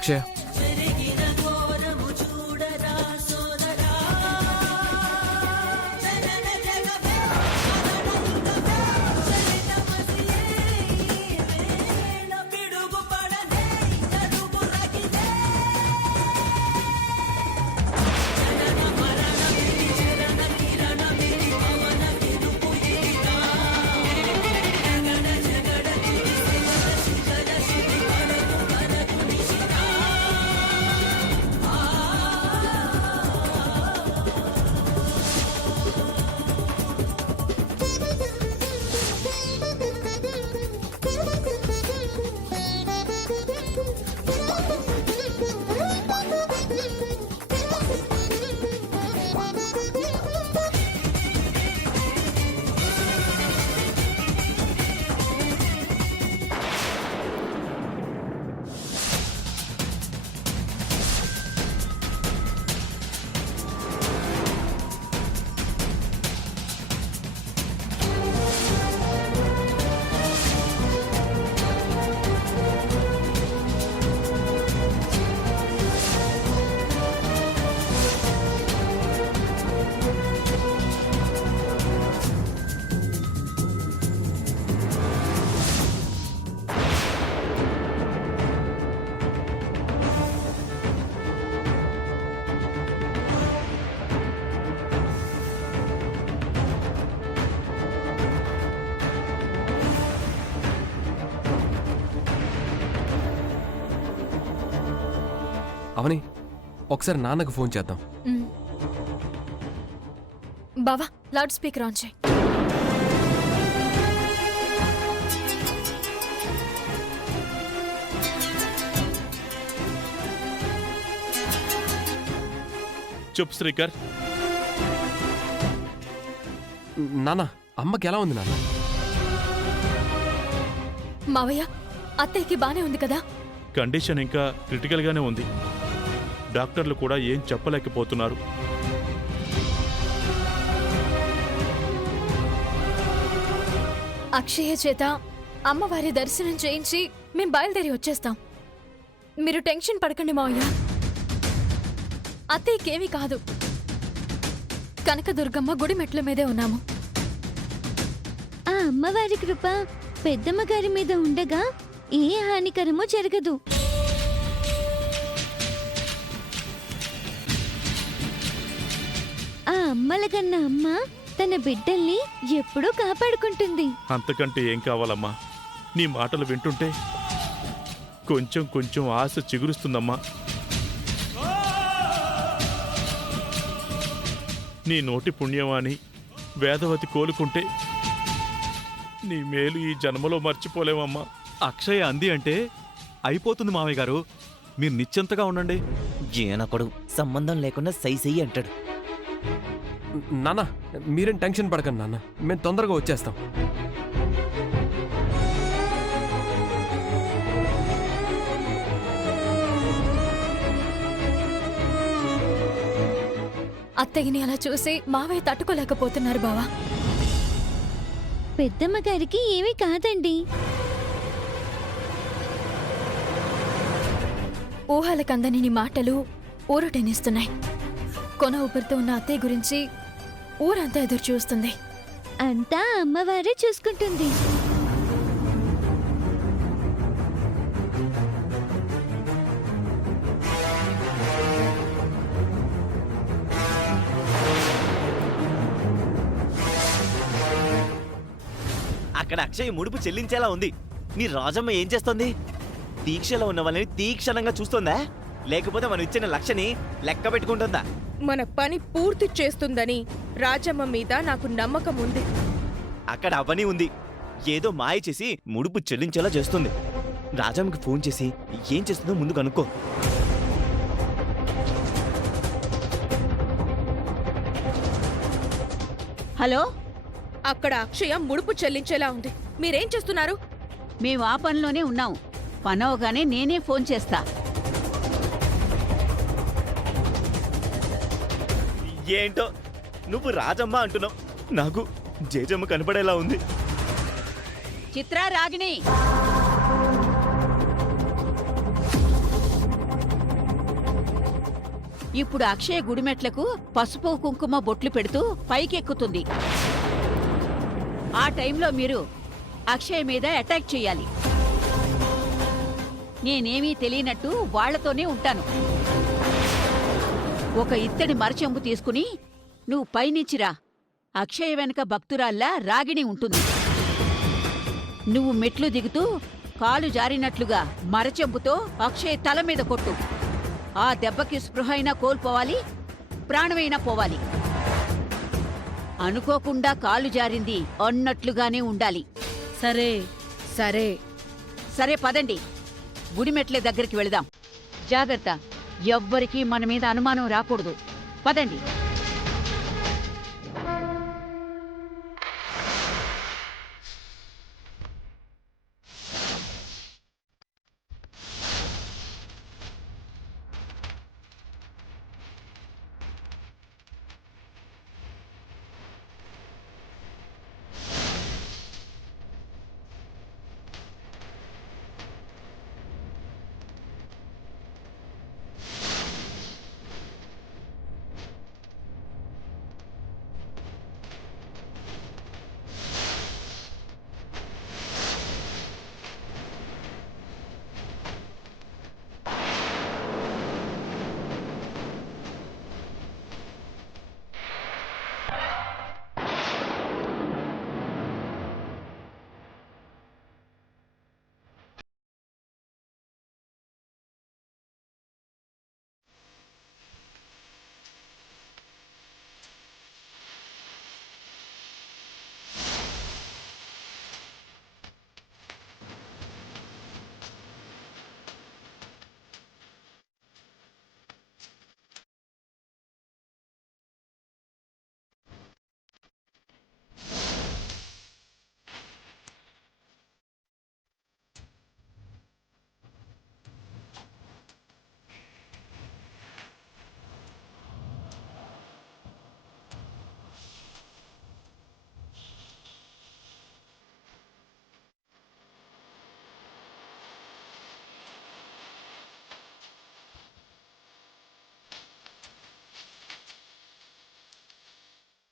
అక్షయ, అవని ఒకసారి నాన్నకు ఫోన్ చేద్దాం. బావా, లౌడ్ స్పీకర్ ఆన్ చేయి. చెప్పు శ్రీకర్. నాన్న, అమ్మకి ఎలా ఉంది నాన్న? మావయ్య, అత్తయ్యకి బానే ఉంది కదా? కండిషన్ ఇంకా క్రిటికల్ గానే ఉంది. డాక్టర్లు కూడా ఏం చెప్పలేకపోతున్నారు. అక్షయ చేత అమ్మవారి దర్శనం చేయించి మేం బయలుదేరి వచ్చేస్తాం. మీరు టెన్షన్ పడకండి మావయ్య, అత్తయ్యకేమీ కాదు. కనకదుర్గమ్మ గుడి మెట్ల మీదే ఉన్నాము. ఆ అమ్మవారి కృప పెద్దమ్మ గారి మీద ఉండగా ఏ హానికరమూ జరగదు. ఆ అమ్మలగన్న అమ్మ తన బిడ్డల్ని ఎప్పుడూ కాపాడుకుంటుంది. అంతకంటే ఏం కావాలమ్మా? నీ మాటలు వింటుంటే కొంచెం కొంచెం ఆశ చిగురుస్తుందమ్మా. నీ నోటి పుణ్యమాని వేదవతి కోలుకుంటే నీ మేలు ఈ జన్మలో మర్చిపోలేమమ్మా. అక్షయ అంది అంటే అయిపోతుంది మామయ్య గారు, మీరు నిశ్చింతగా ఉండండి. జీనకుడు సంబంధం లేకుండా సై సై అంటాడు. నాన్న, మీరేం టెన్షన్ పడకండి నాన్న, మేము తొందరగా వచ్చేస్తాం. అత్తయ్యని అలా చూసి మావయ్య తట్టుకోలేకపోతున్నారు బావా. పెద్దమ్మ గారికి ఏమీ కాదండి. ఊహలకందని నీ మాటలు ఊరటనిస్తున్నాయి. కొన ఊపిరితో ఉన్న అత్తయ్య గురించి ఊరంతా ఎదురు చూస్తుంది. అంతా అమ్మవారే చూసుకుంటుంది. అక్కడ అక్షయ్ ముడుపు చెల్లించేలా ఉంది. నీ రాజమ్మ ఏం చేస్తోంది? దీక్షలో ఉన్న వాళ్ళని తీక్షణంగా చూస్తోందా, లేకపోతే మనం ఇచ్చిన లక్షని లెక్క పెట్టుకుంటుందా? మన పని పూర్తి చేస్తుందని రాజమ్మ మీద నాకు నమ్మకం ఉంది. అక్కడ అవని ఉంది, ఏదో మాయ చేసి ముడుపు చెల్లించేలా చేస్తుంది. రాజమ్మకి ఫోన్ చేసి ఏం చేస్తుందో ముందు కనుక్కో. హలో, అక్కడ అక్షయ ముడుపు చెల్లించేలా ఉంది. మీరేం చేస్తున్నారు? మేము ఆ పనిలోనే ఉన్నాం. పనవగానే నేనే ఫోన్ చేస్తా. ఏంటో నువ్వు రాజమ్మ అంటున్నావు, నాకు జేజమ్మ కనపడేలా ఉంది. చిత్రా, రాగిణి, ఇప్పుడు అక్షయ గుడిమెట్లకు పసుపు కుంకుమ బొట్లు పెడుతూ పైకెక్కుతుంది. ఆ టైంలో మీరు అక్షయ్ మీద అటాక్ చేయాలి. నేనేమీ తెలియనట్టు వాళ్లతోనే ఉంటాను. ఒక ఇత్తడి మరచెంబు తీసుకుని నువ్వు పైనుంచిరా. అక్షయ్ వెనక భక్తురాల్లా రాగిణి ఉంటుంది. నువ్వు మెట్లు దిగుతూ కాలు జారినట్లుగా మరచెంబుతో అక్షయ్ తల మీద కొట్టు. ఆ దెబ్బకి స్పృహైనా కోల్పోవాలి, ప్రాణమైనా పోవాలి. అనుకోకుండా కాలు జారింది అన్నట్లుగానే ఉండాలి. సరే సరే సరే పదండి, గుడిమెట్ల దగ్గరికి వెళదాం. జాగ్రత్త, ఎవ్వరికీ మన మీద అనుమానం రాకూడదు. పదండి.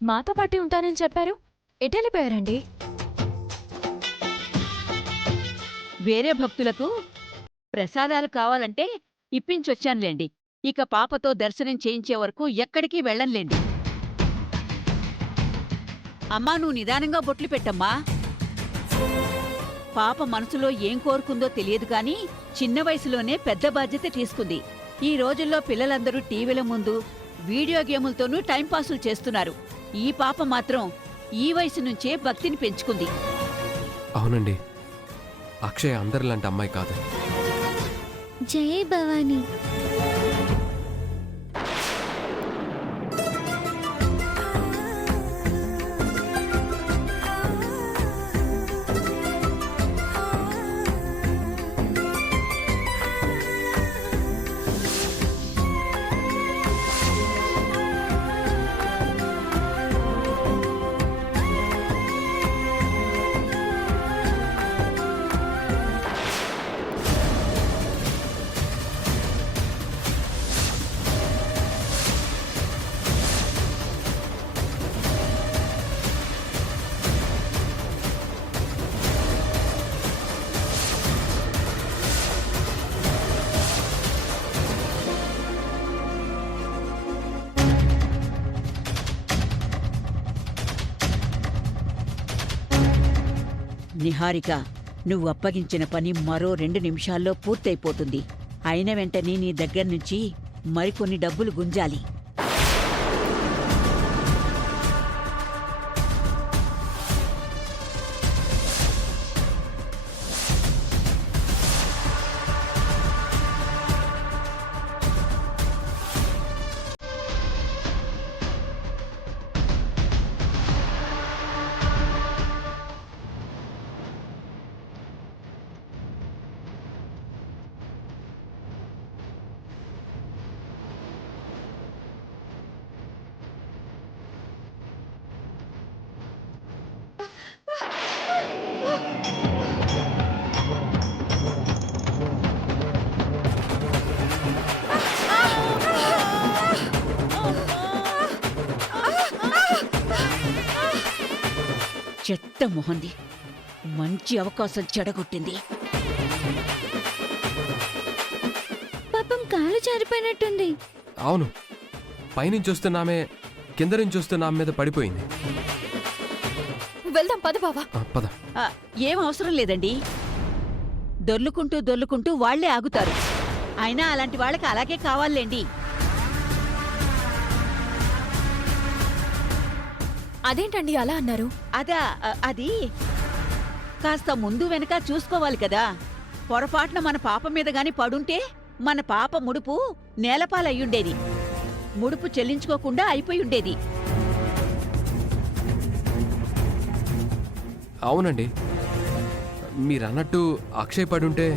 మాతో పాటు ఉంటానని చెప్పారు, ఎటెళ్ళిపోయారండి? వేరే భక్తులకు ప్రసాదాలు కావాలంటే ఇప్పించొచ్చానులేండి. ఇక పాపతో దర్శనం చేయించే వరకు ఎక్కడికి వెళ్ళంలేండి. అమ్మా, నువ్వు నిదానంగా బొట్లు పెట్టమ్మా. పాప మనసులో ఏం కోరుకుందో తెలియదు కాని చిన్న వయసులోనే పెద్ద బాధ్యత తీసుకుంది. ఈ రోజుల్లో పిల్లలందరూ టీవీల ముందు వీడియో గేములతోనూ టైంపాసులు చేస్తున్నారు. ఈ పాప మాత్రం ఈ వయసు నుంచే భక్తిని పెంచుకుంది. అవునండి, అక్షయ్ అందరిలాంటి అమ్మాయి కాదు. జై భవానీ. నిహారిక, నువ్వు అప్పగించిన పని మరో 2 నిమిషాల్లో పూర్తయిపోతుంది. అయిన వెంటనే నీ దగ్గర్నుంచి మరికొన్ని డబ్బులు గుంజాలి. చెత్త మొహంది మంచి అవకాశం చెడగొట్టింది. పాపం కాలు జారిపోయినట్టుంది. అవును, పైనుంచి వస్తున్న ఆమె కింద నుంచి వస్తున్న ఆమె మీద పడిపోయింది. వెళ్దాం పద బావా. పద. ఆ, ఏం అవసరం లేదండి. దొర్లుకుంటూ దొర్లుకుంటూ వాళ్లే ఆగుతారు. అయినా అలాంటి వాళ్ళకి అలాగే కావాలేండి. అదేంటండి అలా అన్నారు? అదా అది కాస్త ముందు వెనక చూసుకోవాలి కదా. పొరపాటున మన పాప మీద గాని పడుంటే మన పాప ముడుపు నేలపాలయ్యుండేది. ముడుపు చెల్లించుకోకుండా అయిపోయుండేది. అవునండి, మీరన్నట్టు అక్షయ్ పడుంటే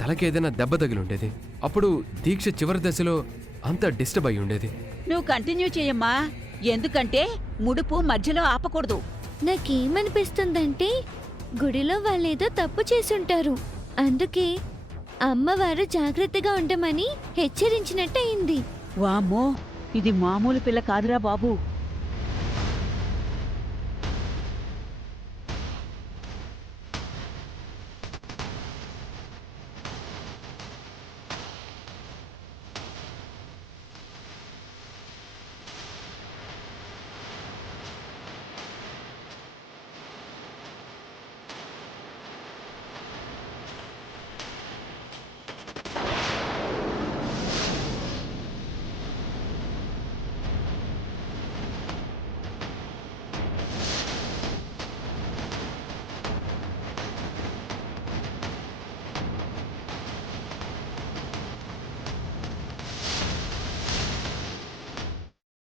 తలకి ఏదైనా దెబ్బ తగిలి ఉండేది. అప్పుడు దీక్ష చివరి దశలో అంత డిస్టర్బ్ అయి ఉండేది. నువ్వు కంటిన్యూ చేయమ్మా. ఎందుకంటే ముడుపు మధ్యలో ఆపకూడదు. నాకేమనిపిస్తుందంటే గుడిలో వాళ్ళేదో తప్పు చేసుంటారు. అందుకే అమ్మవారు జాగ్రత్తగా ఉండమని హెచ్చరించినట్టయింది. వామ్మో, ఇది మామూలు పిల్ల కాదురా బాబు.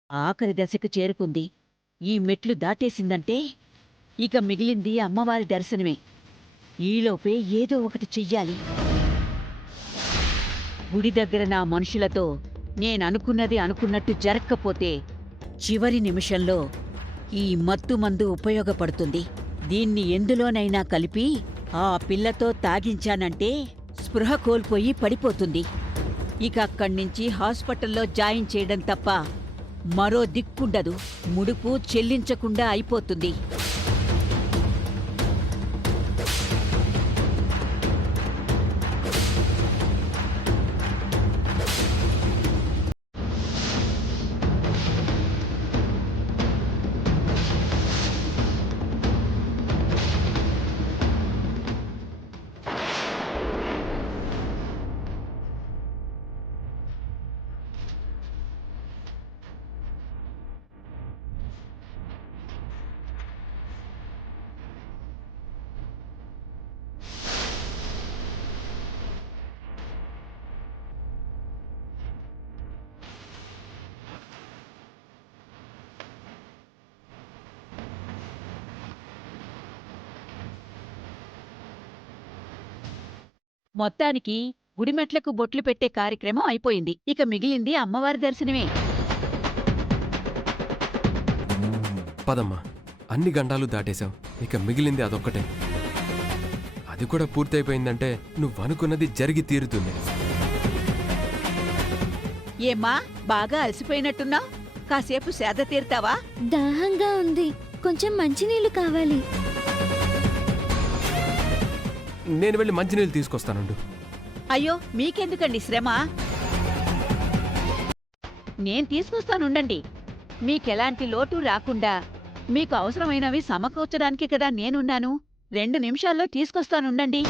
ఆఖరి దశకు చేరుకుంది. ఈ మెట్లు దాటేసిందంటే ఇక మిగిలింది అమ్మవారి దర్శనమే. ఈలోపే ఏదో ఒకటి చెయ్యాలి. గుడి దగ్గర నా మనుషులతో నేననుకున్నది అనుకున్నట్టు జరక్కపోతే చివరి నిమిషంలో ఈ మత్తు మందు ఉపయోగపడుతుంది. దీన్ని ఎందులోనైనా కలిపి ఆ పిల్లతో తాగించానంటే స్పృహ కోల్పోయి పడిపోతుంది. ఇక అక్కడ్నించి హాస్పిటల్లో జాయిన్ చేయడం తప్ప మరో దిక్కుండదు. ముడుపు చెల్లించకుండా అయిపోతుంది. మొత్తానికి గుడిమెట్లకు బొట్లు పెట్టే కార్యక్రమం అయిపోయింది. ఇక మిగిలింది అమ్మవారి దర్శనమే. పదమ్మా, అన్ని గండాలు దాటేశావు. ఇక మిగిలింది అదొక్కటే. అది కూడా పూర్తయిపోయిందంటే నువ్వనుకున్నది జరిగి తీరుతుంది. ఏమ్మా, బాగా అలసిపోయినట్టున్నావ్? కాసేపు సేద తీరుతావా? దాహంగా ఉంది. కొంచెం మంచినీళ్లు కావాలి. నేను వెళ్ళి మంచినీళ్ళు తీసుకొస్తానుండు. అయ్యో, మీకెందుకండి శ్రమ? నేను తీసుకొస్తానుండండి. మీకెలాంటి లోటు రాకుండా మీకు అవసరమైనవి సమకూర్చడానికి కదా నేనున్నాను. 2 నిమిషాల్లో తీసుకొస్తానుండండి.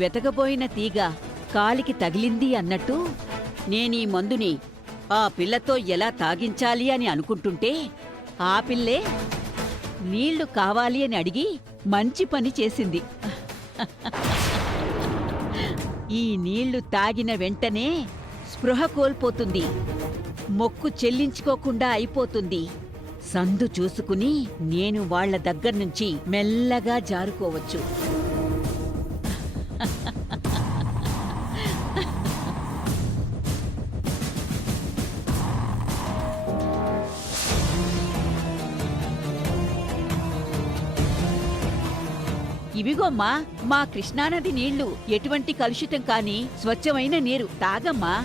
వెతకబోయిన తీగ కాలికి తగిలింది అన్నట్టు నేనీ మందుని ఆ పిల్లతో ఎలా తాగించాలి అని అనుకుంటుంటే ఆ పిల్లే నీళ్లు కావాలి అని అడిగి మంచి పని చేసింది. ఈ నీళ్లు తాగిన వెంటనే స్పృహ కోల్పోతుంది, మొక్కు చెల్లించుకోకుండా అయిపోతుంది. సందు చూసుకుని నేను వాళ్ళ దగ్గర్నుంచి మెల్లగా జారుకోవచ్చు. ఇవిగోమ్మా మా కృష్ణానది నీళ్లు, ఎటువంటి కలుషితం కాని స్వచ్ఛమైన నీరు, తాగమ్మా.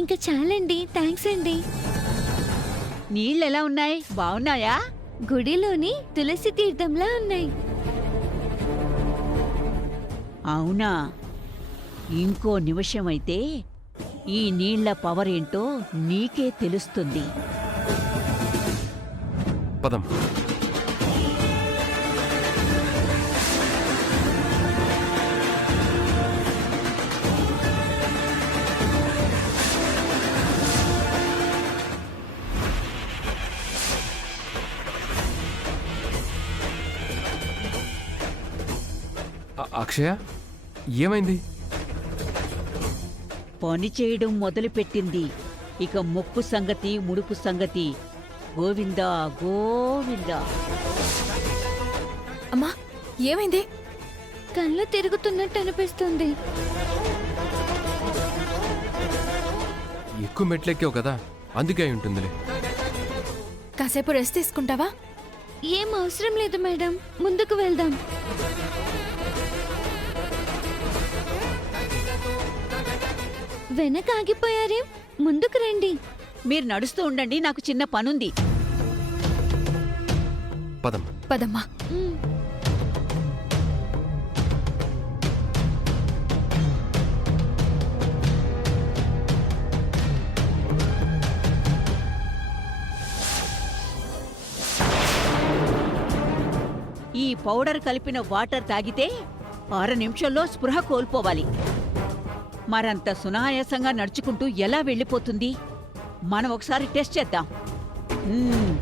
ఇంకా చాలండి, థ్యాంక్స్ అండి. నీళ్ళెలా ఉన్నాయి, బావున్నాయా? గుడిలోని తులసి తీర్థంలా ఉన్నాయి. అవునా? ఇంకో నిమిషమైతే ఈ నీళ్ల పవర్ ఏంటో నీకే తెలుస్తుంది. పదం. అక్షయ, ఏమైంది? పని చేయడం మొదలుపెట్టింది. ఇక మొక్కు సంగతి, ముడుపు సంగతి గోవిందా గోవిందా. అమ్మా, ఏమైంది? కళ్ళు తిరుగుతున్నట్టు అనిపిస్తుంది. ఎక్కువ మెట్లెక్కావు కదా, అందుకే అయి ఉంటుందిలే. కాసేపు రెస్ట్ తీసుకుంటావా? ఏం అవసరం లేదు మేడం, ముందుకు వెళ్దాం. వెనక ఆగిపోయారేం? ముందుకు రండి. మీరు నడుస్తూ ఉండండి, నాకు చిన్న పనుంది. పదం. పదమ్మా. మ్, ఈ పౌడర్ కలిపిన వాటర్ తాగితే 6 నిమిషాల్లో స్పృహ కోల్పోవాలి. మరంత సునాయాసంగా నడుచుకుంటూ ఎలా వెళ్ళిపోతుంది? మనం ఒకసారి టెస్ట్ చేద్దాం. మ్మ్.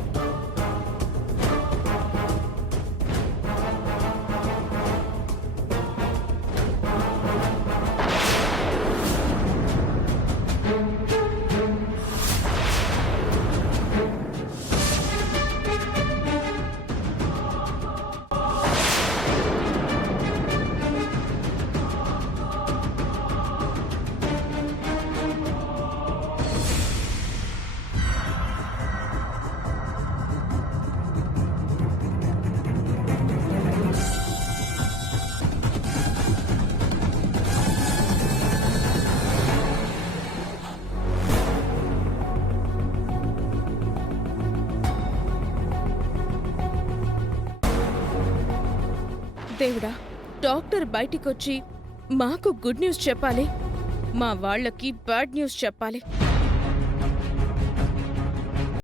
దేవుడా, డాక్టర్ బయటికొచ్చి మాకు గుడ్ న్యూస్ చెప్పాలి, మా వాళ్ళకి బ్యాడ్ న్యూస్ చెప్పాలి.